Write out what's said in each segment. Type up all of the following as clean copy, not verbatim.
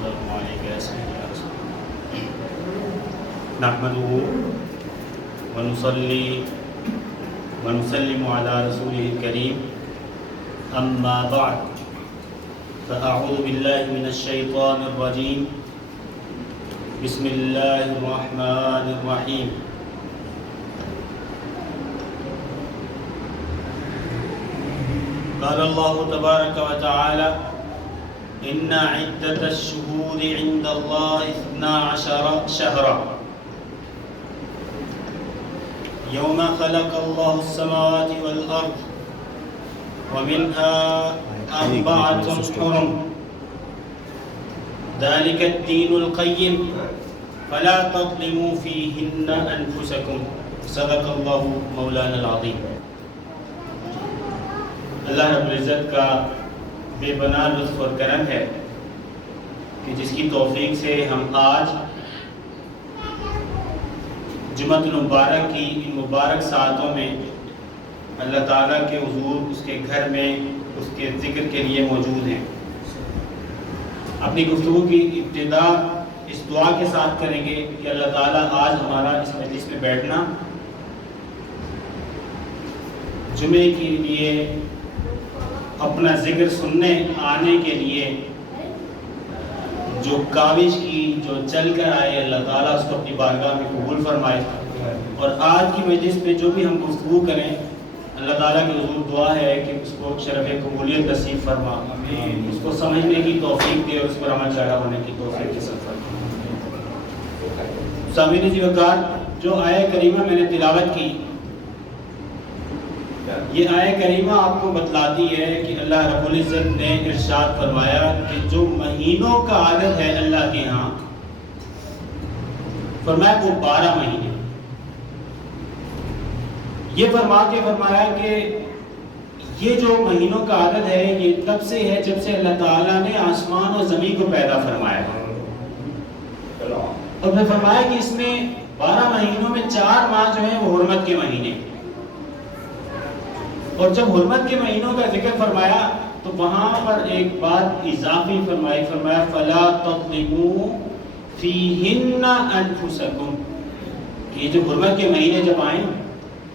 والسلام عليك يا سيدنا رسول الله نحمده ونصلي ونسلم على رسوله الكريم أما بعد فأعوذ بالله من الشيطان الرجيم بسم الله الرحمن الرحيم قال الله تبارك وتعالى إن عدة الشهور عند الله 12 شهرا يوم خلق الله السماوات والأرض ومنها 4 حرم ذلك الدين القيم فلا تظلموا فيهن أنفسكم صدق الله مولانا العظيم. اللہ رب العزت کا بے پناہ لطف اور کرم ہے کہ جس کی توفیق سے ہم آج جمعۃ المبارک کی ان مبارک ساعتوں میں اللہ تعالیٰ کے حضور اس کے گھر میں اس کے ذکر کے لیے موجود ہیں. اپنی گفتگو کی ابتدا اس دعا کے ساتھ کریں گے کہ اللہ تعالیٰ آج ہمارا اس مجلس میں بیٹھنا جمعے کے لیے اپنا ذکر سننے آنے کے لیے جو کاوش کی جو چل کر آئے اللہ تعالیٰ اس کو اپنی بارگاہ میں قبول فرمائے. اور آج کی مجلس میں جو بھی ہم گفتگو کریں اللہ تعالیٰ کی حضور دعا ہے کہ اس کو شرف قبولیت نصیب فرما, اس کو سمجھنے کی توفیق دے اور اس پر عمل پیرا ہونے کی توفیق نصیب فرما. سامعین جی وقار, جو آیہ کریمہ میں نے تلاوت کی یہ آیہ کریمہ آپ کو بتلاتی ہے کہ اللہ رب العزت نے ارشاد فرمایا کہ جو مہینوں کا عدد ہے اللہ کے ہاں فرمایا وہ 12 مہینے. یہ فرما کے فرمایا کہ یہ جو مہینوں کا عدد ہے یہ تب سے ہے جب سے اللہ تعالیٰ نے آسمان اور زمین کو پیدا فرمایا. اور پھر فرمایا کہ اس میں 12 مہینوں میں 4 ماہ جو ہیں وہ حرمت کے مہینے. اور جب حرمت کے مہینوں کا ذکر فرمایا تو وہاں پر ایک بات اضافی فرمائی, فرمایا فَلَا تَظْلِمُوا فِيهِنَّ أَنفُسَكُمْ کہ یہ جو حرمت کے مہینے جب آئیں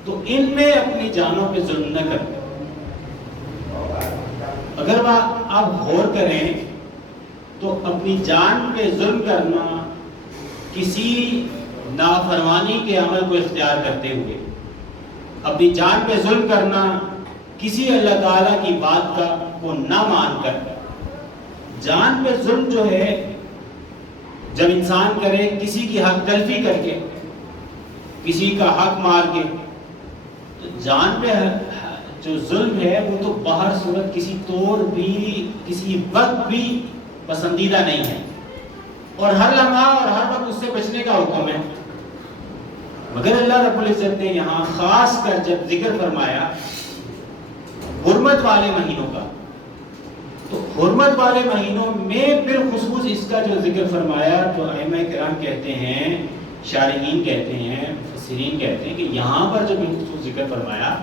تو ان میں اپنی جانوں پہ ظلم نہ کریں. اگر آپ غور کریں تو اپنی جان پہ ظلم کرنا کسی نافرمانی کے عمل کو اختیار کرتے ہوئے, اپنی جان پہ ظلم کرنا کسی اللہ تعالیٰ کی بات کو نہ مان کر, جان پہ ظلم جو ہے جب انسان کرے کسی کی حق تلفی کر کے, کسی کا حق مار کے, تو جان پہ جو ظلم ہے وہ تو باہر صورت کسی طور بھی کسی وقت بھی پسندیدہ نہیں ہے اور ہر لمحہ اور ہر وقت اس سے بچنے کا حکم ہے. مگر اللہ رب العزت نے یہاں خاص کر جب ذکر فرمایا حرمت والے مہینوں کا تو حرمت والے مہینوں میں بالخصوص اس کا جو ذکر فرمایا تو ائمہ کرام کہتے ہیں, شارحین کہتے ہیں, مفسرین کہتے ہیں کہ یہاں پر جو بالخصوص ذکر فرمایا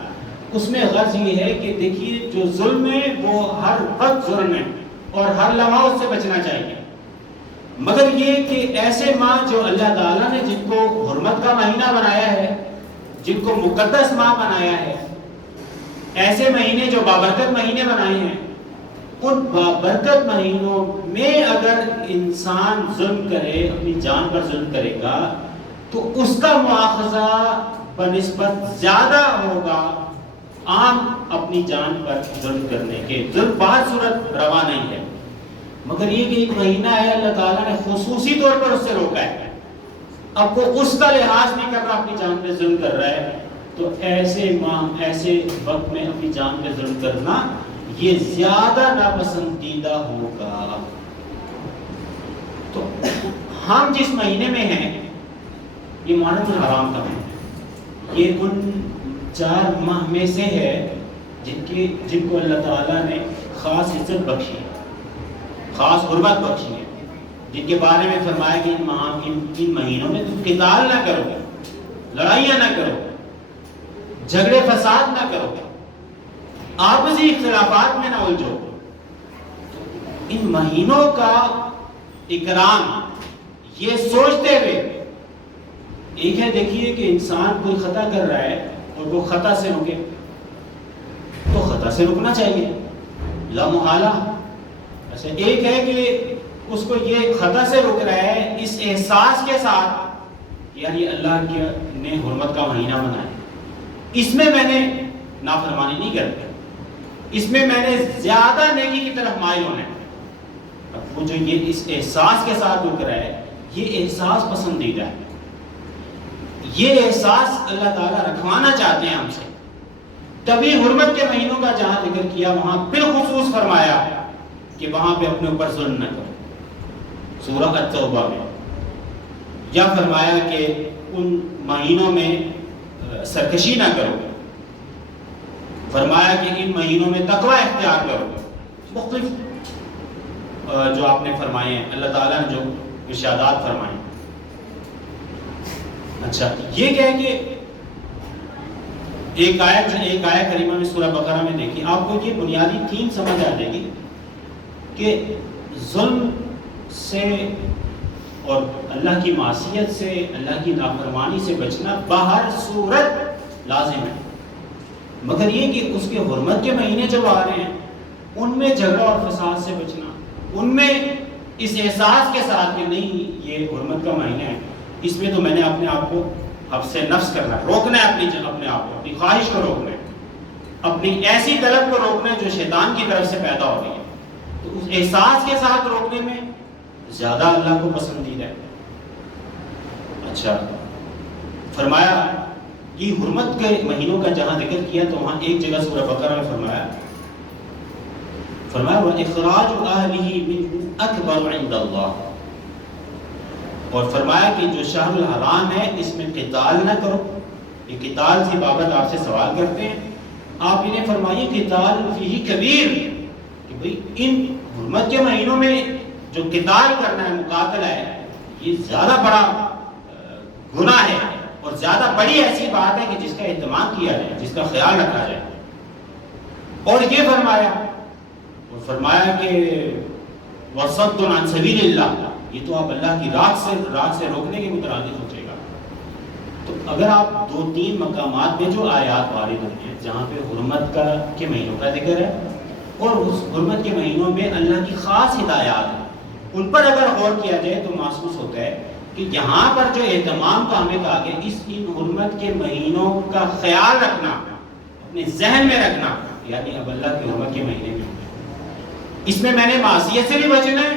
اس میں غرض یہ ہے کہ دیکھیے جو ظلم ہے وہ ہر وقت ظلم ہے اور ہر لمحہ اس سے بچنا چاہیے. مگر یہ کہ ایسے ماہ جو اللہ تعالیٰ نے جن کو حرمت کا مہینہ بنایا ہے, جن کو مقدس ماہ بنایا ہے, ایسے مہینے جو بابرکت مہینے بنائے ہیں, ان بابرکت مہینوں میں اگر انسان ظلم کرے, اپنی جان پر ظلم کرے گا تو اس کا مواخذہ بنسبت زیادہ ہوگا عام اپنی جان پر ظلم کرنے کے. ظلم بہت صورت روا نہیں ہے, مگر یہ کہ ایک مہینہ ہے اللہ تعالیٰ نے خصوصی طور پر اس سے روکا ہے. اب وہ اس کا لحاظ نہیں کر رہا, اپنی جان پہ ظلم کر رہا ہے, تو ایسے ماہ ایسے وقت میں اپنی جان پہ ظلم کرنا یہ زیادہ ناپسندیدہ ہوگا. تو ہم جس مہینے میں ہیں یہ محرم الحرام کا مہینہ, یہ ان 4 ماہ میں سے ہے جن کو اللہ تعالیٰ نے خاص عزت بخشی ہے, خاص حرمت بخشی ہے, جن کے بارے میں فرمایا کہ ان مہینوں میں تم قتال نہ کرو, لڑائیاں نہ کرو, جھگڑے فساد نہ کرو, آپسی اختلافات میں نہ الجھو. ان مہینوں کا اکرام، یہ سوچتے ہوئے. ایک ہے دیکھیے کہ انسان کوئی خطا کر رہا ہے اور وہ خطا سے رکے، تو خطا سے رکنا چاہیے لا محالہ. اچھا ایک ہے کہ اس کو یہ خطا سے رک رہا ہے اس احساس کے ساتھ یعنی اللہ کی نے حرمت کا مہینہ بنایا، اس میں نے نافرمانی نہیں کرتا، اس میں نے زیادہ نیکی کی طرف مائل ہونا ہے. اب وہ جو یہ اس احساس کے ساتھ رک رہا ہے، یہ احساس پسندیدہ ہے، یہ احساس اللہ تعالیٰ رکھوانا چاہتے ہیں ہم سے. تبھی حرمت کے مہینوں کا جہاں ذکر کیا وہاں بالخصوص فرمایا کہ وہاں پہ اپنے اوپر ظلم نہ کرو. سورہ التوبہ میں یا فرمایا کہ ان مہینوں میں سرکشی نہ کرو، فرمایا کہ ان مہینوں میں تقوی اختیار کرو. مختلف جو آپ نے فرمائے ہیں، اللہ تعالیٰ نے جو ارشادات فرمائے. اچھا یہ کیا ہے کہ ایک آیت کریمہ میں سورہ بقرہ میں دیکھیں، آپ کو یہ بنیادی تھیم سمجھ آ جائے گی کہ ظلم سے اور اللہ کی معصیت سے، اللہ کی نافرمانی سے بچنا باہر صورت لازم ہے، مگر یہ کہ اس کے حرمت کے مہینے جب آ رہے ہیں ان میں جھگڑا اور فساد سے بچنا، ان میں اس احساس کے ساتھ کہ نہیں یہ حرمت کا مہینہ ہے، اس میں تو میں نے اپنے آپ کو حبس نفس کرنا ہے، روکنا ہے اپنے آپ کو، اپنی خواہش کو روکنا ہے، اپنی ایسی طلب کو روکنا ہے جو شیطان کی طرف سے پیدا ہو رہی ہے. تو اس احساس کے ساتھ روکنے میں زیادہ اللہ کو پسندیدہ ہے. اچھا فرمایا یہ حرمت کے مہینوں کا جہاں ذکر کیا تو وہاں ایک جگہ سورہ بقرہ میں فرمایا وَإِخْرَاجُ أَهْلِهِ مِنْهُ أَكْبَرُ عِنْدَ اللَّهِ، اور فرمایا کہ جو شہر الحرام ہے اس میں قتال نہ کرو. یہ قتال کی بابت آپ سے سوال کرتے ہیں، آپ انہیں فرمائیے قتال فیہ کبیر، کہ بھئی ان حرمت کے مہینوں میں جو قتال کرنا ہے، مقاتلہ ہے، یہ زیادہ بڑا گناہ ہے اور زیادہ بڑی ایسی بات ہے کہ جس کا اہتمام کیا جائے، جس کا خیال رکھا جائے. اور یہ فرمایا کہ وَصَدٌّ عَنْ سَبِيلِ اللَّهِ، یہ تو آپ اللہ کی راہ سے روکنے کے مترادف ہو جائے گا. تو اگر آپ 2-3 مقامات میں جو آیات وارد ہوئی ہیں جہاں پہ حرمت کے مہینوں کا ذکر ہے اور اس حرمت کے مہینوں میں اللہ کی خاص ہدایات ہیں، ان پر اگر غور کیا جائے تو محسوس ہوتا ہے کہ یہاں پر جو اہتمام کا ہمیں کہا کہ ان حرمت کے مہینوں کا خیال رکھنا، اپنے ذہن میں رکھنا، یعنی اب اللہ کے حرمت کے مہینے میں اس میں نے معصیت سے بھی بچنا ہے،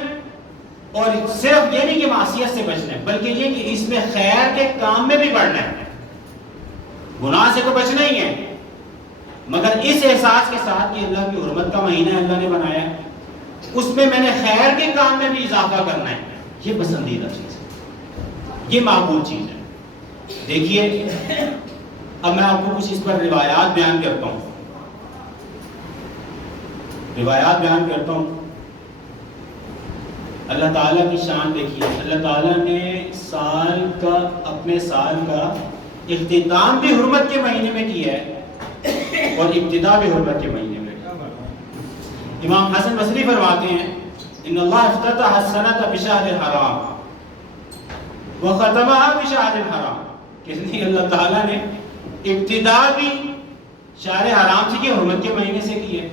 اور صرف یہ نہیں کہ معصیت سے بچنا ہے بلکہ یہ کہ اس میں خیر کے کام میں بھی بڑھنا ہے. گناہ سے تو بچنا ہی ہے مگر اس احساس کے ساتھ کہ اللہ کی حرمت کا مہینہ اللہ نے بنایا ہے، اس میں نے خیر کے کام میں بھی اضافہ کرنا ہے. یہ پسندیدہ چیز ہے، یہ مقبول چیز ہے. دیکھیے اب میں آپ کو کچھ اس پر روایات بیان کرتا ہوں. اللہ تعالیٰ کی شان دیکھیے، اللہ تعالیٰ نے اپنے سال کا اختتام بھی حرمت کے مہینے میں کیا ہے اور ابتدا بھی حرمت کے مہینے میں. امام حسن بصری فرماتے ہیں ان اللہ افتتح السنۃ بشہر الحرام وختمها بشہر الحرام، کہ اللہ تعالیٰ نے ابتدا بھی شہر حرام سے کی، حرمت کے مہینے سے کی ہے،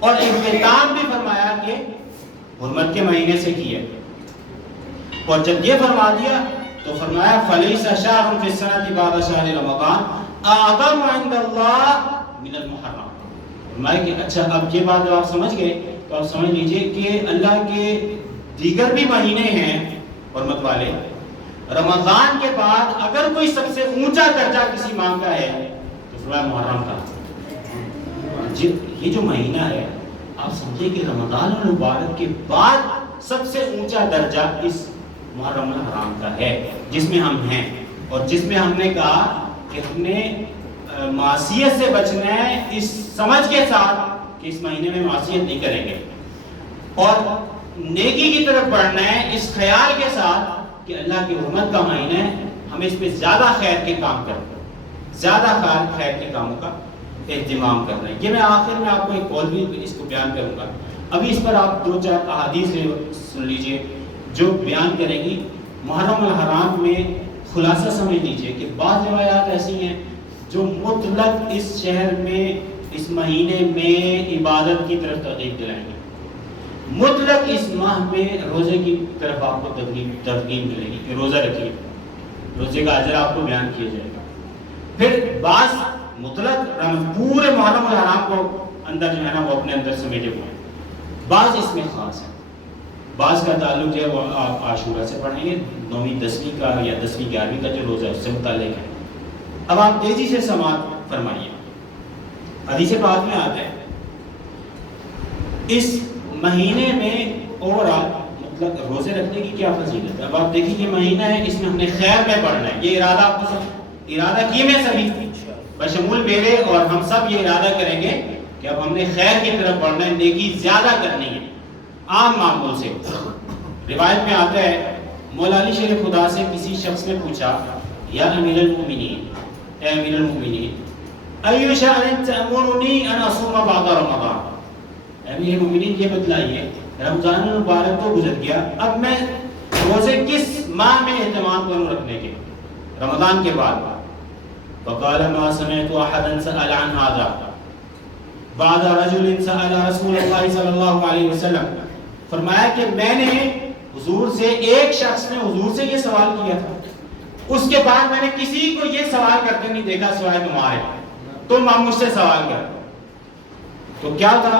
اور اختتام بھی فرمایا کہ حرمت کے مہینے سے کی ہے. اور جب یہ فرما دیا تو فرمایا فلیس شہر فی السنۃ بعد شہر رمضان اعظم عند اللہ من المحرم. فرمایا کہ اچھا اب یہ بات آپ سمجھ گئے تو آپ سمجھ لیجئے کہ اللہ کے دیگر بھی مہینے ہیں حرمت والے، رمضان کے بعد اگر کوئی سب سے اونچا درجہ کسی ماہ کا ہے تو فرمایا محرم کا. یہ جو مہینہ ہے آپ سمجھیں کہ رمضان المبارک کے بعد سب سے اونچا درجہ اس محرم الحرام کا ہے جس میں ہم ہیں، اور جس میں ہم نے کہا کہ ہم نے معصیت سے بچنا ہے اس سمجھ کے ساتھ کہ اس مہینے میں معصیت نہیں کریں گے، اور نیکی کی طرف بڑھنا ہے اس خیال کے ساتھ کہ اللہ کی حرمت کا مہینہ ہے، ہمیں اس پہ زیادہ خیر کے کام کرنا، زیادہ خیر کے کاموں کا اہتمام کر رہے ہیں. یہ میں آخر میں آپ کو ایک قول بھی اس کو بیان کروں گا. ابھی اس پر آپ 2-4 احادیث سن لیجئے جو بیان کریں گی. محرم الحرام میں خلاصہ سمجھ لیجئے کہ بعض روایات ایسی ہیں جو مطلق اس شہر میں اس مہینے میں عبادت کی طرف ترغیب دلائیں گے. مطلق اس ماہ میں روزے کی طرف آپ کو ترغیب ملے گی کہ روزہ رکھیے, روزے کا اجر آپ کو بیان کیا جائے گا. پھر بعض مطلق پورے محرم الحرام کو اندر جو ہے نا وہ اپنے اندر سمیٹے ہوئے ہیں. بعض اس میں خاص ہیں, بعض کا تعلق جو ہے وہ آپ عاشورہ سے پڑھیں گے, 9ویں 10ویں کا یا 10ویں 11ویں کا جو روزہ ہے اس سے متعلق ہے. اب آپ تیزی سے سماعت فرمائیے. حدیث پاک میں آتا ہے اس مہینے میں اوورآل مطلب روزے رکھنے کی کیا فضیلت ہے. اب آپ دیکھیں یہ مہینہ ہے, اس میں ہم نے خیر میں پڑھنا ہے. یہ ارادہ آپ کو ارادہ کیے میں سبھی بشمول میرے اور ہم سب یہ ارادہ کریں گے کہ اب ہم نے خیر کی طرف بڑھنا ہے, نیکی زیادہ کرنی ہے عام معمول سے. روایت میں آتا ہے مولا علی شیر خدا سے کسی شخص نے پوچھا یا امیر المومنین, اے امیر المومنین, ایو شہر تأمرنی ان اصوم بعد رمضان, امیر المومنین یہ بتلائیے رمضان المبارک تو گزر گیا, اب میں روزے کس ماہ میں اہتمام کروں رکھنے کے, رمضان کے بعد. فقال ما سمعت احدا سأل عن هذا بعد رجل سأل رسول اللہ صلی اللہ علیہ وسلم. فرمایا کہ میں نے حضور سے, ایک شخص نے حضور سے یہ سوال کیا تھا, اس کے بعد میں نے کسی کو یہ سوال کرتے نہیں دیکھا سوائے تمہارے, تم ہم مجھ سے سوال کر. تو کیا تھا,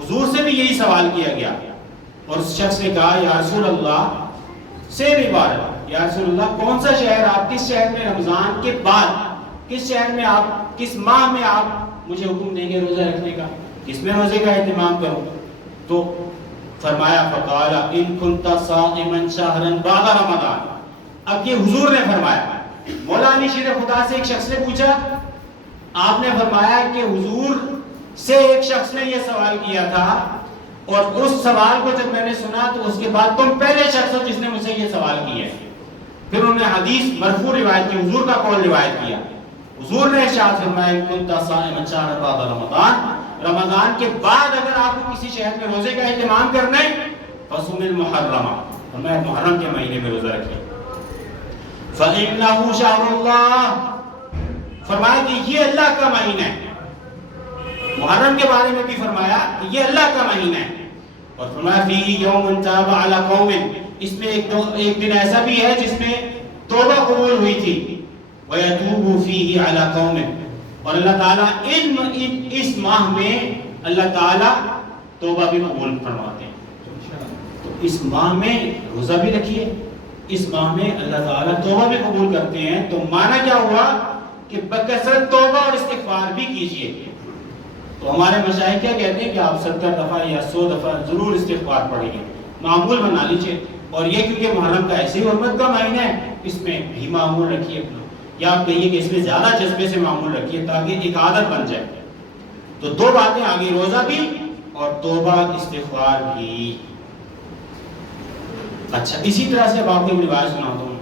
حضور سے بھی یہی سوال کیا گیا اور اس شخص نے کہا یا رسول اللہ سے بھی بات, یا رسول اللہ کون سا شہر, آپ کس شہر میں رمضان کے بعد کس شہر میں آپ کس ماہ میں آپ مجھے حکم دیں گے روزہ رکھنے کا, کس میں روزے کا اہتمام کروں. تو فرمایا فقال ان كنت صائما شهرا بعد رمضان. اب یہ حضور نے فرمایا, مولا علی شیر خدا سے ایک شخص نے پوچھا, آپ نے فرمایا کہ حضور سے ایک شخص نے یہ سوال کیا تھا اور اس سوال کو جب میں نے سنا تو اس کے بعد تم پہلے شخص ہو جس نے مجھ سے یہ سوال کیا ہے. پھر انہوں نے حدیث مرفوع روایت کی, حضور کا قول روایت کیا. حضور نے ارشاد فرمایا كنت صائما شهرا بعد رمضان, رمضان کے بعد اگر آپ کو کسی شہر میں روزے کا اہتمام کرنا ہے فصوم المحرم, فرمایا محرم کے مہینے میں روزہ رکھیں. فإنه شهر اللہ, فرمایا کہ یہ اللہ کا مہینہ ہے. محرم کے بارے میں بھی فرمایا کہ یہ اللہ کا مہینہ ہے, اور فرمایا فِيهِ يَوْمٌ تَابَ عَلَى قَوْمٍ, اس میں ایک دن ایسا بھی ہے جس میں توبہ قبول ہوئی تھی. وَيَتُوبُ فِيهِ عَلَى قَوْمٍ, اور اللہ تعالیٰ اس ماہ میں اللہ تعالیٰ توبہ بھی قبول فرماتے ہیں. تو اس ماہ میں روزہ بھی رکھیے, اس ماہ میں اللہ تعالیٰ توبہ بھی قبول کرتے ہیں. تو معنی کیا ہوا کہ بکثرت توبہ اور استغفار بھی کیجئے. تو ہمارے مشائخ کیا کہتے ہیں کہ آپ 70 دفعہ یا 100 دفعہ ضرور استغفار پڑھیں گے, معمول بنا لیجئے. اور یہ کیونکہ محرم کا ایسی حرمت کا مہینہ ہے, اس میں بھی معمول رکھیے اپنا, یا آپ کہیے کہ اس میں زیادہ جذبے سے معمول رکھیے تاکہ ایک عادت بن جائے. تو دو باتیں آگئی, روزہ بھی اور توبہ استغفار بھی. اچھا, اسی طرح سے اب آپ کو ایک روایت سناتا ہوں.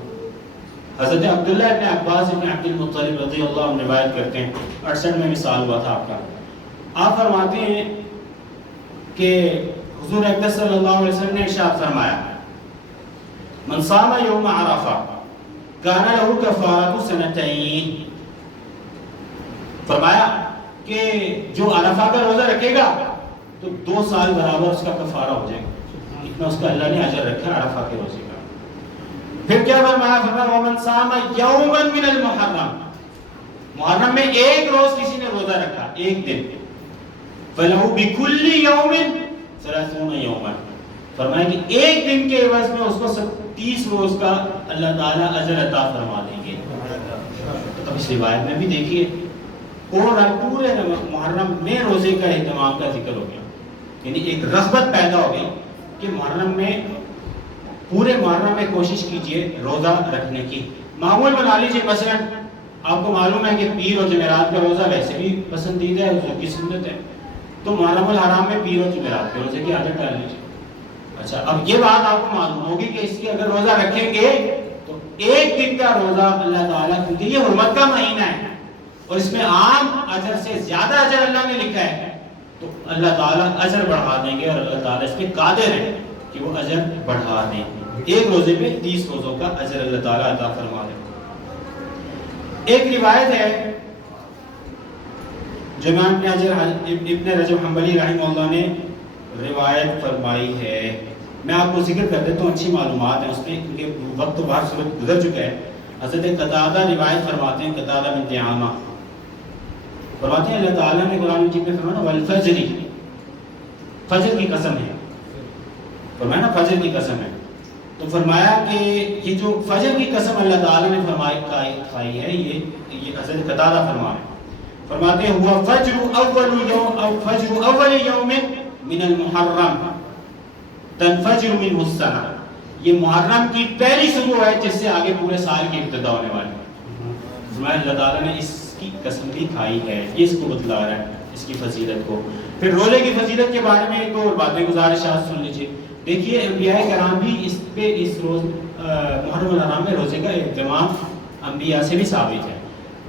حضرت عبداللہ ابن عباس ابن عبد المطلب رضی اللہ عنہ روایت کرتے ہیں, 68 میں مثال ہوا تھا آپ کا. آپ فرماتے ہیں کہ حضور اکرم صلی اللہ علیہ وسلم نے ارشاد فرمایا من صام یوم عرفہ کان لہ کفارۃ سنتین. فرمایا کہ جو عرفہ کا روزہ رکھے گا تو 2 سال برابر اس کا کفارہ ہو جائے گا, اتنا اس کا اللہ نے اجر رکھا عرفہ کے روزے کا. پھر کیا فرمایا, فرمایا ومن صام یوما من المحرم, محرم میں ایک روز کسی نے روزہ رکھا, ایک دن, فلہ بکل یوم 30 یوما, فرمایا کہ ایک دن کے عوض میں اس کو 30 روز کا اللہ تعالیٰ اجر عطا فرما دیں گے. اب اس روایت میں بھی دیکھیے اور پورے محرم میں روزے کا اہتمام کا ذکر ہو گیا, یعنی ایک رغبت پیدا ہو گئی کہ محرم میں پورے محرم میں کوشش کیجئے روزہ رکھنے کی. معمول بنا لیجئے, مثلا آپ کو معلوم ہے کہ پیر اور جمعرات کا روزہ ویسے بھی پسندیدہ ہے, حضور کی سنت ہے, تو محرم الحرام میں پیر اور جمعرات کے روزے کی عادت ڈال لیجئے. اچھا, اب یہ بات آپ کو معلوم ہوگی کہ اس کی اگر روزہ رکھیں گے تو ایک دن کا روزہ اللہ تعالیٰ, کیونکہ یہ حرمت کا مہینہ ہے اور اس میں عام اجر سے زیادہ اجر اللہ نے لکھا ہے, تو اللہ تعالیٰ اجر بڑھا دیں گے, اور اللہ تعالیٰ اس پہ قادر ہے کہ وہ اجر بڑھا دیں. ایک روزے پہ 30 روزوں کا اجر اللہ تعالیٰ عطا فرما دے۔ ایک روایت ہے جو امام ابن رجب حنبلی رحمہ اللہ نے روایت فرمائی ہے، میں آپ کو ذکر کر دیتا ہوں، اچھی معلومات ہیں اس میں کیونکہ وقت تو باہر صورت گزر چکا ہے۔ حضرت قتادہ روایت فرماتے ہیں، قتادہ بن دعامہ فرماتے ہیں اللہ تعالیٰ نے قرآن مجید میں فرمایا والفجر، فجر کی قسم ہے، فرمایا نا فجر کی قسم ہے، تو فرمایا کہ یہ جو فجر کی قسم اللہ تعالیٰ نے کھائی ہے، یہ حضرت قتادہ فرماتے ہیں ہوا فجر اول یوم من المحرم تنفجر منہ السنہ، یہ محرم کی پہلی صبح ہے جس سے آگے پورے سال کی ابتدا ہونے والی ہے۔ اللہ تعالیٰ نے اس کی قسم بھی کھائی ہے، یہ اس کو بتلا رہا ہے اس کی فضیلت کو۔ پھر روزے کی فضیلت کے بارے میں ایک اور باتیں گزارشات سن لیجیے۔ دیکھیے انبیاء کرام بھی اس روز محرم الحرام میں روزے کا اہتمام انبیاء سے بھی ثابت ہے،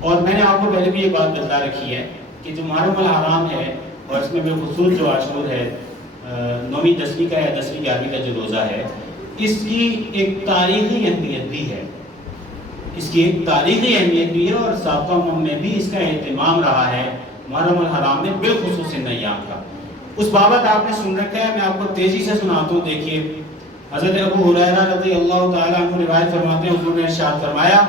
اور میں نے آپ کو پہلے بھی یہ بات بتلا رکھی ہے کہ جو محرم الحرام ہے اور اس میں بالخصوص جو عاشور ہے 9ویں 10ویں کا یا 10ویں 11ویں کا جو روزہ ہے، اس کی ایک تاریخی اہمیت بھی ہے، اس کی ایک تاریخی اہمیت بھی ہے، اور سابقہ امم میں بھی اس کا اہتمام رہا ہے محرم الحرام میں بالخصوص ان ایام کا۔ اس بابت آپ نے سن رکھا ہے، میں آپ کو تیزی سے سناتا ہوں۔ دیکھیے حضرت ابو ہریرہ رضی اللہ تعالیٰ عنہ روایت فرماتے ہیں حضور نے ارشاد فرمایا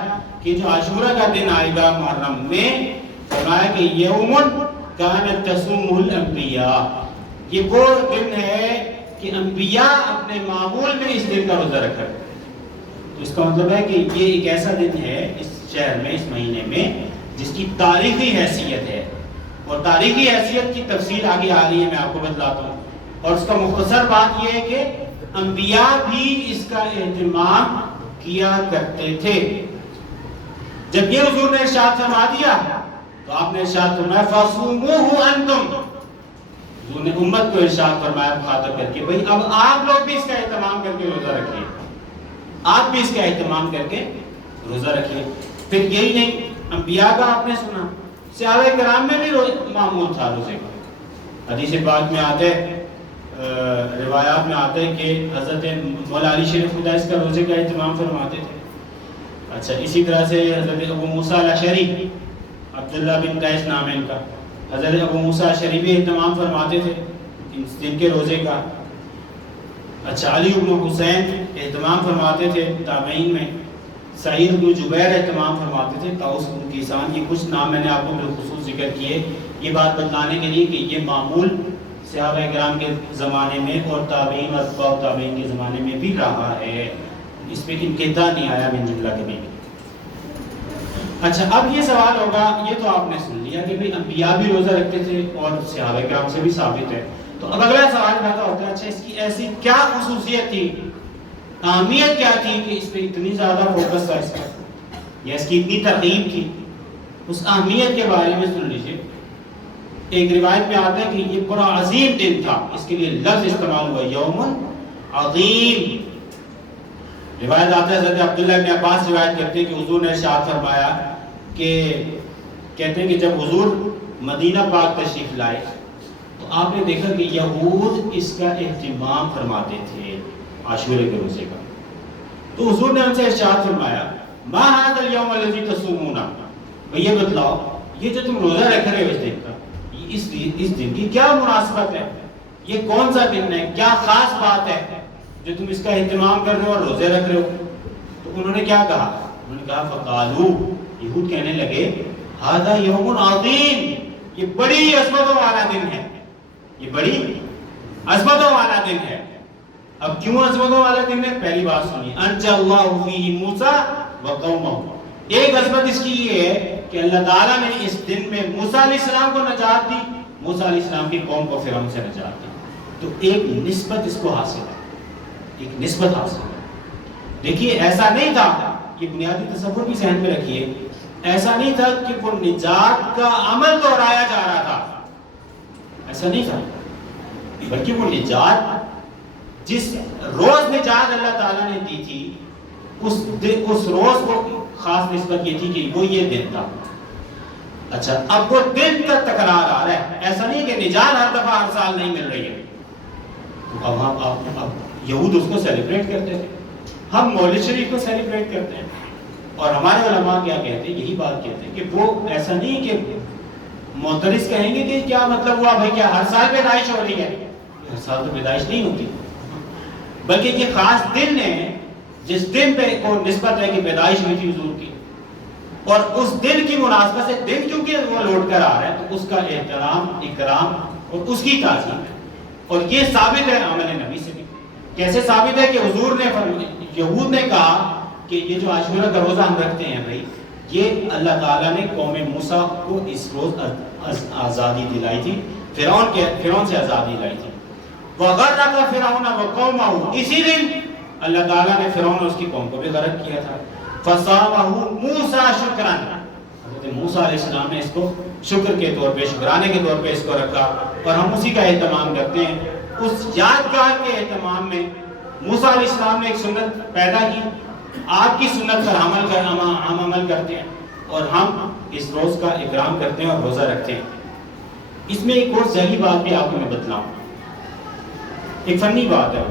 کہ جو عاشورہ کا دن آئے گا محرم میں، فرمایا کہ یوم کانت تصومہ الانبیاء، یہ وہ دن ہے کہ انبیاء اپنے معمول میں اس دن کا روزہ رکھا ہے۔ تو اس کا مطلب ہے کہ یہ ایک ایسا دن ہے اس شہر میں، اس مہینے میں، جس کی تاریخی حیثیت ہے، اور تاریخی حیثیت کی تفصیل آگے آ رہی ہے، میں آپ کو بتلاتا ہوں۔ اور اس کا مختصر بات یہ ہے کہ انبیاء بھی اس کا اہتمام کیا کرتے تھے۔ جب یہ حضور نے ارشاد فرما دیا تو آپ نے ارشاد فرمایا فَصُومُوهُ أَنْتُمْ، حضور نے امت کو ارشاد فرمایا مخاطب کر کے، بھئی اب آپ لوگ بھی اس کا اہتمام کر کے روزہ رکھیے، آپ بھی اس کا اہتمام کر کے روزہ رکھیے۔ پھر یہی نہیں، انبیاء کا آپ نے سنا، صحابہ کرام میں بھی معمول تھا روزے کا۔ حدیث پاک میں آتے روایات میں آتے ہیں کہ حضرت مولا علی شریف خدا اس کا روزے کا اہتمام فرماتے تھے۔ اچھا، اسی طرح سے حضرت ابو موسیٰ الاشعری، عبداللہ بن قیس نام ہے ان کا، حضرت ابو موسیٰ الاشعری بھی اہتمام فرماتے تھے اس دن کے روزے کا۔ اچھا، علی بن حسین اہتمام فرماتے تھے تابعین میں، سعید بن جبیر اہتمام فرماتے تھے، طاؤس بن کیسان، یہ کچھ نام میں نے آپ کو بالخصوص ذکر کیے، یہ بات بتلانے کے لیے کہ یہ معمول صحابہ کرام کے زمانے میں اور تابعین اور اتباع تابعین کے زمانے میں بھی رہا ہے، اس میں انقطاع نہیں آیا من جملہ کبھی بھی۔ اچھا، اب یہ سوال ہوگا، یہ تو آپ نے سن لیا کہ بھئی انبیاء بھی روزہ رکھتے تھے اور صحابہ کرام سے بھی ثابت ہے، تو اب اگلا سوال پیدا ہوتا ہے، اچھا اس کی ایسی کیا خصوصیت تھی، اہمیت کیا تھی کہ اس پہ اتنی زیادہ فوکس تھا اس کا، یا اس کی اتنی ترغیب تھی؟ اس اہمیت کے بارے میں سن لیجئے۔ ایک روایت میں آتا ہے کہ یہ بڑا عظیم دن تھا، اس کے لیے لفظ استعمال ہوا یوم عظیم۔ روایت آتا ہے حضرت عبداللہ بن عباس روایت کرتے ہیں کہ حضور نے ارشاد فرمایا کہ کہتے ہیں کہ جب حضور مدینہ پاک تشریف لائے تو آپ نے دیکھا کہ یہود اس کا اہتمام فرماتے تھے عاشورے کے روزے کا، تو حضور نے ان سے ارشاد فرمایا ما هذا اليوم الذي تصومون، یہ بتلاؤ یہ جو تم روزہ رکھ رہے ہو اس دن کا، اس دن کی کیا مناسبت ہے، یہ کون سا دن ہے، کیا خاص بات ہے جو تم اس کا اہتمام کر رہے ہو اور روزے رکھ رہے ہو؟ تو انہوں نے کیا کہا؟ انہوں نے کہا فقالو، یہود کہنے لگے ھذا یوم عظیم، یہ بڑی عظمتوں والا دن ہے، یہ بڑی عظمتوں والا دن ہے۔ اب کیوں عظمتوں والا دن ہے؟ پہلی بات سنیے، انجى اللہ فیہ موسیٰ وقومہ، ایک عظمت اس کی یہ ہے کہ اللہ تعالیٰ نے اس دن میں موسیٰ علیہ السلام کو نجات دی، موسیٰ علیہ السلام کی قوم کو فرعون سے نجات دی، تو ایک نسبت اس کو حاصل ہے، ایک نسبت حاصل ہے۔ دیکھیے ایسا نہیں تھا، یہ بنیادی تصور بھی ذہن میں رکھیے، ایسا نہیں تھا کہ وہ نجات کا عمل دہرایا جا رہا تھا، ایسا نہیں تھا، بلکہ وہ نجات جس روز نجات اللہ تعالیٰ نے دی تھی اس روز کو خاص نسبت یہ تھی کہ وہ یہ دن تھا۔ اچھا، اب وہ دن کا تکرار آ رہا ہے، ایسا نہیں کہ نجات ہر دفعہ ہر سال نہیں مل رہی ہے، اب یہود اس کو سیلیبریٹ کرتے تھے، ہم مولد شریف کو سیلیبریٹ کرتے ہیں، اور ہمارے علماء کیا کہتے ہیں؟ یہی بات کہتے ہیں کہ وہ ایسا نہیں کہ معترض کہیں گے کہ کیا مطلب ہوا بھائی، کیا ہر سال پیدائش ہو رہی ہے؟ ہر سال تو پیدائش نہیں ہوتی، بلکہ یہ خاص دن ہے جس دن پہ کو نسبت ہے کہ پیدائش ہوئی تھی حضور کی، اور اس دن کی مناسبت سے دن کیونکہ وہ لوٹ کر آ رہا ہے تو اس کا احترام، اکرام اور اس کی تعظیم ہے، اور یہ ثابت ہے عمل نبی سے بھی۔ کیسے ثابت ہے؟ کہ حضور نے یہود نے کہا کہ یہ جو عاشورہ کا روزہ ہم رکھتے ہیں بھائی، یہ اللہ تعالیٰ نے قوم موسیٰ کو اس روز آزادی دلائی تھی، فرعون سے آزادی دلائی تھی۔ وَغَرَّقَ فِرْعَوْنَ وَقَوْمَهُ، اسی دن اللہ تعالیٰ نے فرعون اور اس کی قوم کو بھی غرق کیا تھا۔ فَصَامَهُ مُوسَىٰ شُكْرًا، حضرت موسیٰ علیہ السلام نے اس کو شکر کے طور پہ، شکرانے کے طور پہ اس کو رکھا، اور ہم اسی کا اہتمام کرتے ہیں۔ اس یادگار کے اہتمام میں موسیٰ علیہ السلام نے ایک سنت پیدا کی، آپ کی سنت پر ہم عمل کرتے ہیں، اور ہم اس روز کا اکرام کرتے ہیں اور روزہ رکھتے ہیں۔ اس میں ایک اور ذہنی بات بھی آپ کو میں بتلاؤں، ایک فنی بات ہے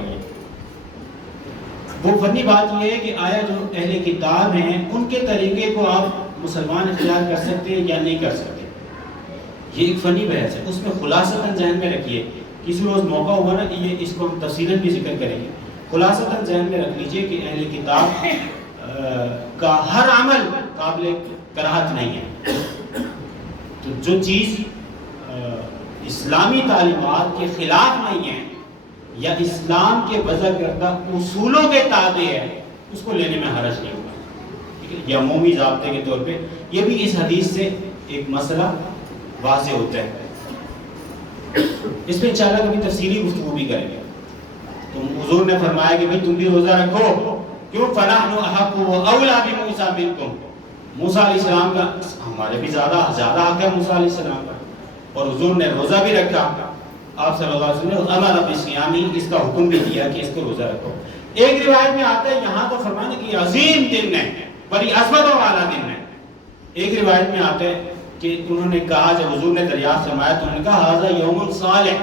وہ فنی بات یہ ہے کہ آیا جو اہل کتاب ہیں ان کے طریقے کو آپ مسلمان اختیار کر سکتے ہیں یا نہیں کر سکتے؟ یہ ایک فنی بحث ہے، اس میں خلاصتاً ذہن میں رکھیے، کسی روز موقع ہوگا نا کہ یہ اس کو ہم تفصیلاً بھی ذکر کریں گے۔ خلاصتاً ذہن میں رکھ لیجئے کہ اہل کتاب کا ہر عمل قابل کراہت نہیں ہے، تو جو چیز اسلامی تعلیمات کے خلاف نہیں ہے یا اسلام کے وضع کردہ اصولوں کے تابع ہے، اس کو لینے میں حرج نہیں ہوگا، یہ عمومی ضابطے کے طور پہ۔ یہ بھی اس حدیث سے ایک مسئلہ واضح ہوتا ہے، اس پہ انشاءاللہ کبھی تفصیلی گفتگو بھی کریں گے۔ تو حضور نے فرمایا کہ بھئی تم بھی روزہ رکھو، کیوں؟ فَنَحْنُ أَحَقُّ وَأَوْلَىٰ بِمُوسَىٰ مِنكُمْ، موسیٰ علیہ السلام کا ہمارے بھی زیادہ حق ہے موسیٰ علیہ السلام کا، اور حضور نے روزہ بھی رکھا، آپ صلی اللہ علیہ وسلم نے امر بصیامہ، اس کا حکم بھی دیا کہ اس کو روزہ رکھو۔ ایک روایت میں آتا ہے یہاں تو فرمانے کہ عظیم دن ہے، بڑی عظمتوں والا دن ہے۔ ایک روایت میں آتا ہے کہ انہوں نے کہا، جب حضور نے دریافت فرمایا تو انہوں نے کہا ھذا یوم صالح،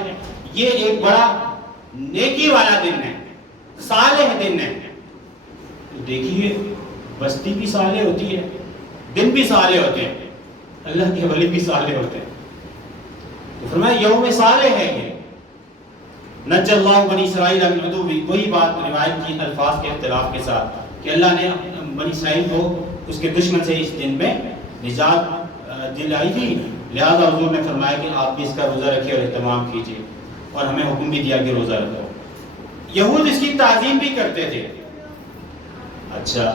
یہ ایک بڑا نیکی والا دن ہے، صالح دن ہے۔ تو دیکھیے بستی بھی صالح ہوتی ہے، دن بھی صالح ہوتے ہیں، اللہ کے ولی بھی صالح ہوتے ہیں۔ تو فرمایا یوم صالح ہے یہ، نجى اللہ بنی اسرائیل من عدو، وہی بات روایت کی الفاظ کے اختلاف کے ساتھ کہ اللہ نے بنی اسرائیل کو اس کے دشمن سے اس دن میں نجات دلائی تھی، لہذا حضور نے فرمایا کہ آپ بھی اس کا روزہ رکھیں اور اہتمام کیجیے، اور ہمیں حکم بھی دیا کہ روزہ رکھو۔ یہود اس کی تعظیم بھی کرتے تھے۔ اچھا،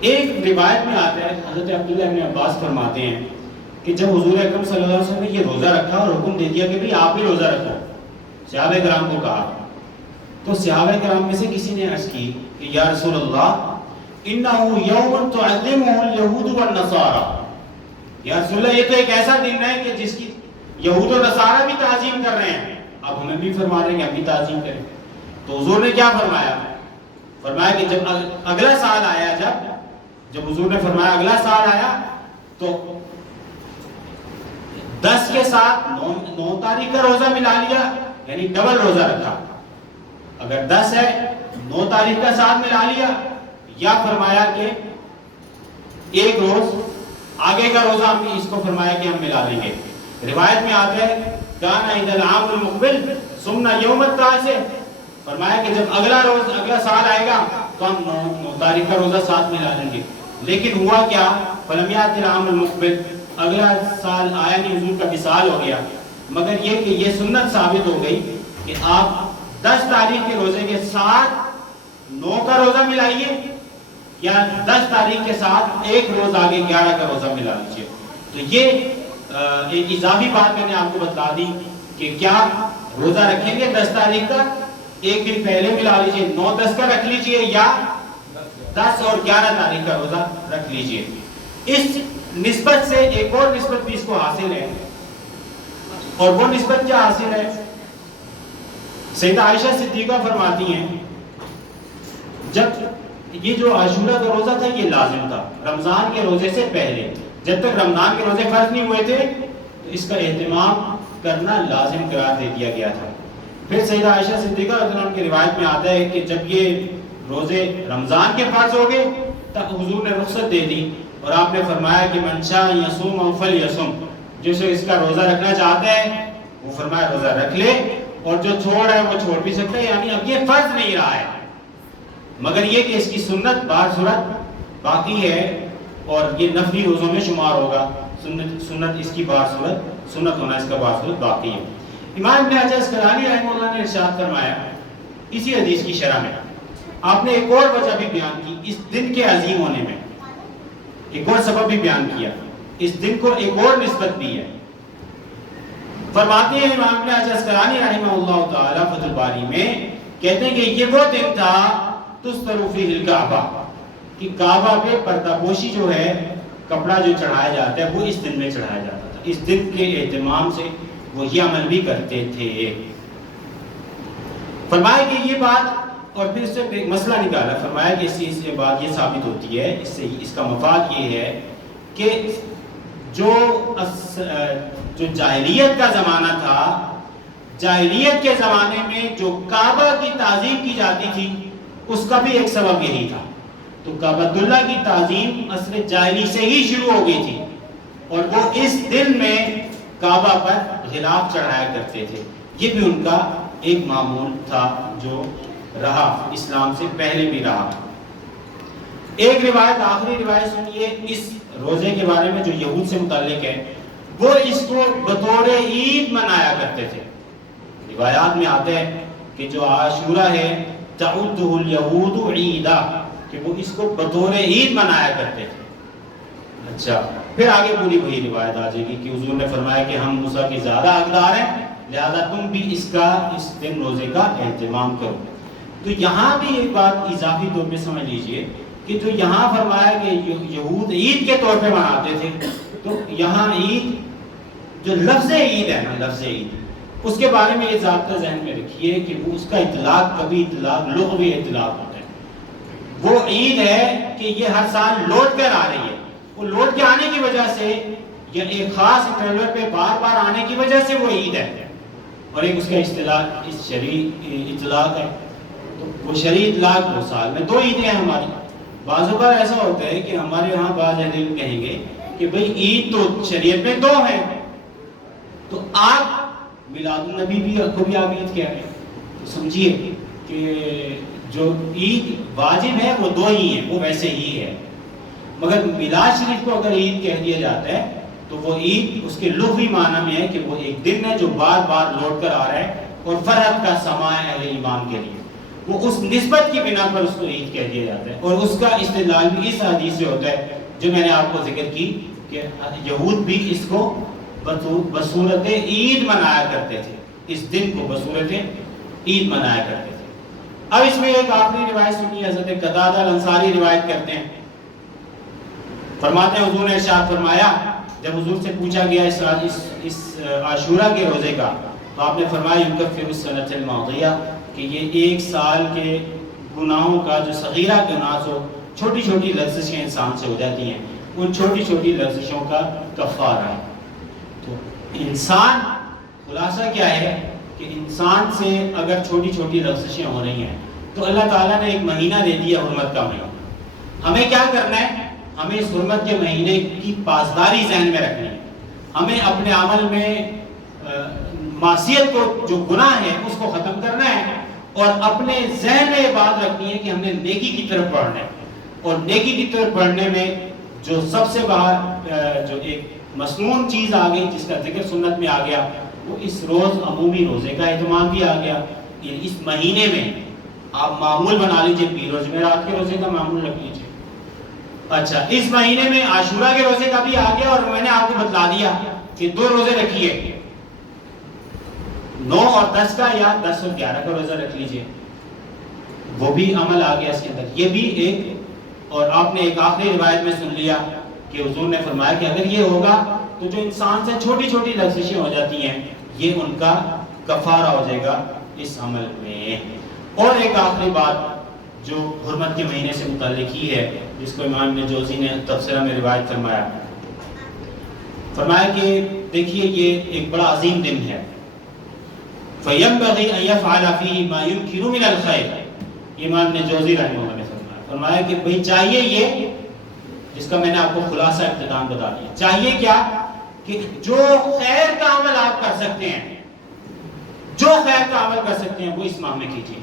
ایک روایت میں آتا ہے، حضرت عبداللہ ابن عباس فرماتے ہیں کہ جب حضور اکرم صلی اللہ علیہ وسلم نے یہ روزہ رکھا اور حکم دے دیا کہ بھی آپ بھی روزہ رکھو، صحابہ کرام کو کہا، تو صحابہ کرام میں سے کسی نے عرض کی کہ یا رسول اللہ انہو یوم تعظمہ الیہود والنصارى، یا رسول اللہ یہ تو ایک ایسا دن ہے کہ جس کی یہود و نصارہ بھی تعظیم کر رہے ہیں، اب ہمیں بھی فرما رہے ہیں کہ ہم بھی تعظیم کریں۔ تو حضور نے کیا فرمایا؟ فرمایا کہ جب اگلا سال آیا، جب حضور نے فرمایا اگلا سال آیا تو 10 کے ساتھ 9 تاریخ کا روزہ ملا لیا، یعنی ڈبل روزہ رکھا۔ اگر 10 ہے 9 تاریخ کا ساتھ ملا لیا، یا فرمایا کہ ایک روز آگے کا روزہ ہم اس کو فرمایا کہ ہم ملا لیں گے۔ روایت میں آتا ہے کان عید العام المقبل سمنا یوم التاسع، فرمایا کہ جب اگلا سال آئے گا تو ہم 9 تاریخ کا روزہ ساتھ ملا لیں گے۔ لیکن ہوا کیا؟ فلم یات العام المقبل، اگلا سال آیا نہیں، حضور کا وصال ہو گیا، مگر یہ کہ یہ سنت ثابت ہو گئی کہ آپ 10 تاریخ کے روزے کے ساتھ 9 کا روزہ ملائیے، یا 10 تاریخ کے ساتھ ایک روز آگے 11 کا روزہ ملا لیجیے۔ تو یہ ایک اضافی بات میں نے آپ کو بتا دی کہ کیا روزہ رکھیں گے 10 تاریخ کا، ایک دن پہلے ملا لیجیے، 9-10 کا رکھ لیجیے، یا 10 اور 11 تاریخ کا روزہ رکھ لیجیے۔ اس نسبت سے ایک اور نسبت بھی اس کو حاصل ہے، اور وہ نسبت کیا حاصل ہے؟ سیدہ عائشہ صدیقہ فرماتی ہیں جب یہ جو عاشورہ کا روزہ تھا یہ لازم تھا رمضان کے روزے سے پہلے، جب تک رمضان کے روزے فرض نہیں ہوئے تھے تو اس کا اہتمام کرنا لازم قرار دے دیا گیا تھا۔ پھر سیدہ عائشہ صدیقہ رضی اللہ عنہا کی روایت میں آتا ہے کہ جب یہ روزے رمضان کے فرض ہو گئے تو حضور نے رخصت دے دی اور آپ نے فرمایا کہ من شاء یصوم او فلیصم، جو سے اس کا روزہ رکھنا چاہتا ہے وہ فرمایا روزہ رکھ لے، اور جو چھوڑ ہے وہ چھوڑ بھی سکتا ہے، یعنی اب یہ فرض نہیں رہا ہے، مگر یہ کہ اس کی سنت بار صورت باقی ہے اور یہ نفلی روزوں میں شمار ہوگا، سنت اس کی بار صورت، سنت ہونا اس کا بار صورت باقی ہے۔ امام ابن حجر اسقلانی رحمہ اللہ نے ارشاد فرمایا اسی حدیث کی شرح میں، آپ نے ایک اور وجہ بھی بیان کی اس دن کے عظیم ہونے میں، ایک اور سبب بھی بیان کیا، اس دن کو ایک اور نسبت بھی ہے۔ فرماتے ہیں امام ابن حجر اسقلانی رحمہ اللہ تعالی فتح الباری میں، کہتے ہیں کہ یہ وہ دن تھا تستر فیہ الکعبہ، کہ کعبہ پہ پردہ پوشی جو ہے، کپڑا جو چڑھایا جاتا ہے وہ اس دن میں چڑھایا جاتا تھا، اس دن کے اہتمام سے وہ یہ عمل بھی کرتے تھے۔ فرمایا کہ یہ بات، اور پھر اس سے ایک مسئلہ نکالا، فرمایا کہ اس چیز سے بات یہ ثابت ہوتی ہے، اس کا مفاد یہ ہے کہ جو جاہلیت کا زمانہ تھا، جاہلیت کے زمانے میں جو کعبہ کی تعظیم کی جاتی تھی اس کا بھی ایک سبب یہی تھا، تو کعبۃ اللہ کی تعظیم عصر جاہلی سے ہی شروع ہو گئی تھی، اور وہ اس دن میں کعبہ پر غلاف چڑھایا کرتے تھے، یہ بھی ان کا ایک معمول تھا جو رہا، اسلام سے پہلے بھی رہا۔ ایک روایت، آخری روایت سنیے اس روزے کے بارے میں جو یہود سے متعلق ہے، وہ اس کو بطور عید منایا کرتے تھے۔ روایات میں آتا ہے کہ جو عاشورہ ہے تعدہ الیہود عیدا، کہ وہ اس کو بطور عید منایا کرتے تھے۔ اچھا، پھر آگے پوری وہی روایت آ جائے گی کہ حضور نے فرمایا کہ ہم موسیٰ کے زیادہ حقدار ہیں، لہذا تم بھی اس دن روزے کا اہتمام کرو۔ تو یہاں بھی ایک بات اضافی طور پہ سمجھ لیجئے کہ جو یہاں فرمایا کہ یہود عید کے طور پہ مناتے تھے، تو یہاں عید، جو لفظ عید ہے نا، لفظ عید، اس کے بارے میں یہ ضابطہ ذہن میں رکھیے کہ وہ اس کا اطلاق کبھی اطلاق لغوی اطلاق ہوتا ہے۔ وہ عید ہے کہ یہ ہر سال لوٹ کر آ رہی ہے، وہ لوٹ کے آنے کی وجہ سے یا ایک خاص انٹرول پہ بار بار آنے کی وجہ سے وہ عید ہے، اور ایک اس کا اصطلاح اس شرعی اطلاق ہے۔ تو وہ شرعی اطلاق وہ سال میں 2 عیدیں ہیں ہماری۔ بعض اوقات ایسا ہوتا ہے کہ ہمارے ہاں بعض اہل علم کہیں گے کہ بھئی عید تو شریعت میں 2 ہیں، تو آپ میلاد النبی بھی کو بھی آپ عید کہہ رہے ہیں، تو سمجھیے کہ جو عید واجب ہے وہ 2 ہی ہیں، وہ ویسے ہی ہے، مگر میلاد شریف کو اگر عید کہہ دیا جاتا ہے تو وہ عید اس کے لغوی معنی میں ہے کہ وہ ایک دن ہے جو بار بار لوٹ کر آ رہا ہے اور فرحت کا سماع ہے اہل ایمان کے لیے، وہ اس نسبت کی بنا پر اس کو عید کہہ دیا جاتا ہے، اور اس کا استدلال بھی اس حدیث سے ہوتا ہے جو میں نے آپ کو ذکر کی کہ یہود بھی اس کو بصورت عید منایا کرتے تھے، اس دن کو بصورت عید منایا کرتے تھے۔ اب اس میں ایک آخری روایت سنی، حضرت قتادہ الانصاری روایت کرتے ہیں، فرماتے ہیں حضور نے ارشاد فرمایا، جب حضور سے پوچھا گیا اس عاشورہ کے روزے کا، تو آپ نے فرمایا یکفر السنۃ الماضیہ، کہ یہ 1 سال کے گناہوں کا، جو صغیرہ گناہ ہو، چھوٹی چھوٹی لغزشیں انسان سے ہو جاتی ہیں، ان چھوٹی چھوٹی لغزشوں کا کفارہ ہے۔ تو انسان، خلاصہ کیا ہے کہ انسان سے اگر چھوٹی چھوٹی لغزشیں ہو رہی ہیں تو اللہ تعالیٰ نے ایک مہینہ دے دیا، حرمت کا مہینہ، ہمیں کیا کرنا ہے؟ ہمیں اس حرمت کے مہینے کی پاسداری ذہن میں رکھنی ہے، ہمیں اپنے عمل میں معصیت کو، جو گناہ ہے اس کو ختم کرنا ہے، اور اپنے ذہن میں یہ بات رکھنی ہے کہ ہم نے نیکی کی طرف بڑھنا ہے، اور نیکی کی طرف بڑھنے میں جو سب سے باہر جو ایک مسنون چیز آ گئی، جس کا ذکر سنت میں آ گیا، وہ اس روز عمومی روزے کا اہتمام بھی آ گیا۔ اس مہینے میں آپ معمول بنا لیجئے، پیر و جمعرات کے روزے کا معمول رکھ لیجئے۔ اچھا، اس مہینے میں عاشورہ کے روزے کا بھی آ گیا، اور میں نے آپ کو بتلا دیا کہ 2 روزے رکھیے، 9 اور 10 کا، یا 10 اور 11 کا روزہ رکھ لیجئے، وہ بھی عمل آ گیا اس کے اندر، یہ بھی ایک۔ اور آپ نے ایک آخری روایت میں سن لیا کہ حضور نے فرمایا کہ اگر یہ ہوگا تو جو انسان سے چھوٹی چھوٹی لغزشیں ہو جاتی ہیں، یہ ان کا کفارہ ہو جائے گا اس عمل میں۔ اور ایک آخری بات جو حرمت کے مہینے سے متعلق ہی ہے، جس کو امام ابن جوزی نے تفسیرہ میں روایت فرمایا کہ دیکھیے یہ ایک بڑا عظیم دن ہے، فَيَنْبَغِي أَن يَفْعَلَ فِيهِ مَا يُنْكِرُ مِنَ الْخَيْرِ، امام نے جوزی رحمہ اللہ نے فرمایا کہ بھئی چاہیے یہ، جس کا میں نے آپ کو خلاصہ اختتام بتا دیا، چاہیے کیا کہ جو خیر کا عمل آپ کر سکتے ہیں، جو خیر کا عمل کر سکتے ہیں وہ اس ماہ میں کیجیے۔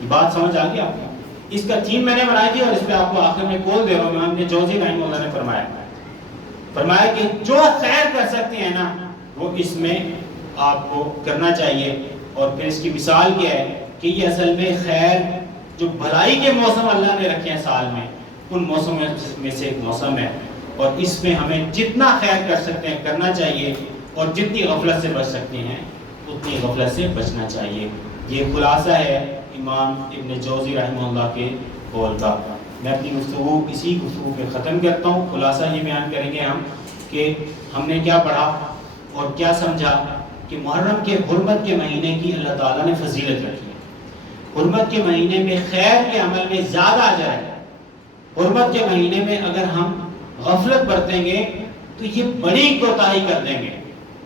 یہ بات سمجھ آ گئی آپ کو؟ اس کا تھیم میں نے بنائی تھی اور اس پہ آپ کو آخر میں کول دے رہا ہوں۔ امام نے جوزی رحمہ اللہ نے فرمایا کہ جو خیر کر سکتے ہیں نا وہ اس میں آپ کو کرنا چاہیے۔ اور پھر اس کی مثال کیا ہے کہ یہ اصل میں خیر جو بھلائی کے موسم اللہ نے رکھے ہیں سال میں، ان موسموں میں سے ایک موسم ہے، اور اس میں ہمیں جتنا خیر کر سکتے ہیں کرنا چاہیے، اور جتنی غفلت سے بچ سکتے ہیں اتنی غفلت سے بچنا چاہیے۔ یہ خلاصہ ہے امام ابن جوزی رحمہ اللہ کے قول کا۔ میں اپنی گفتگو اسی گفتگو پہ ختم کرتا ہوں۔ خلاصہ یہ بیان کریں گے ہم کہ ہم نے کیا پڑھا اور کیا سمجھا کہ محرم کے حرمت کے مہینے کی اللہ تعالیٰ نے فضیلت رکھی ہے۔ حرمت کے مہینے میں خیر کے عمل میں زیادہ اجر ہے۔ حرمت کے مہینے میں اگر ہم غفلت برتیں گے تو یہ بڑی کوتاہی کر دیں گے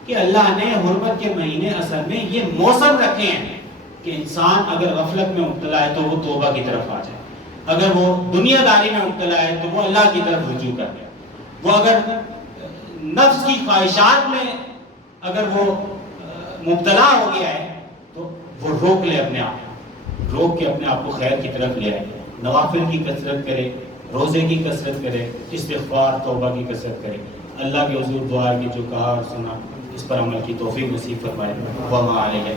کہ اللہ نے حرمت کے مہینے اصل میں یہ موسم رکھے ہیں کہ انسان اگر غفلت میں مبتلا ہے تو وہ توبہ کی طرف آ جائے، اگر وہ دنیا داری میں مبتلا ہے تو وہ اللہ کی طرف رجوع کر دے، وہ اگر نفس کی خواہشات میں اگر وہ مبتلا ہو گیا ہے تو وہ روک لے، اپنے آپ روک کے اپنے آپ کو خیر کی طرف لے آئے، نوافل کی کثرت کرے، روزے کی کثرت کرے، استغفار توبہ کی کثرت کرے۔ اللہ کے حضور دعا ہے کہ جو کہا اور سنا اس پر عمل کی توفیق نصیب فرمائے۔ وما علیہ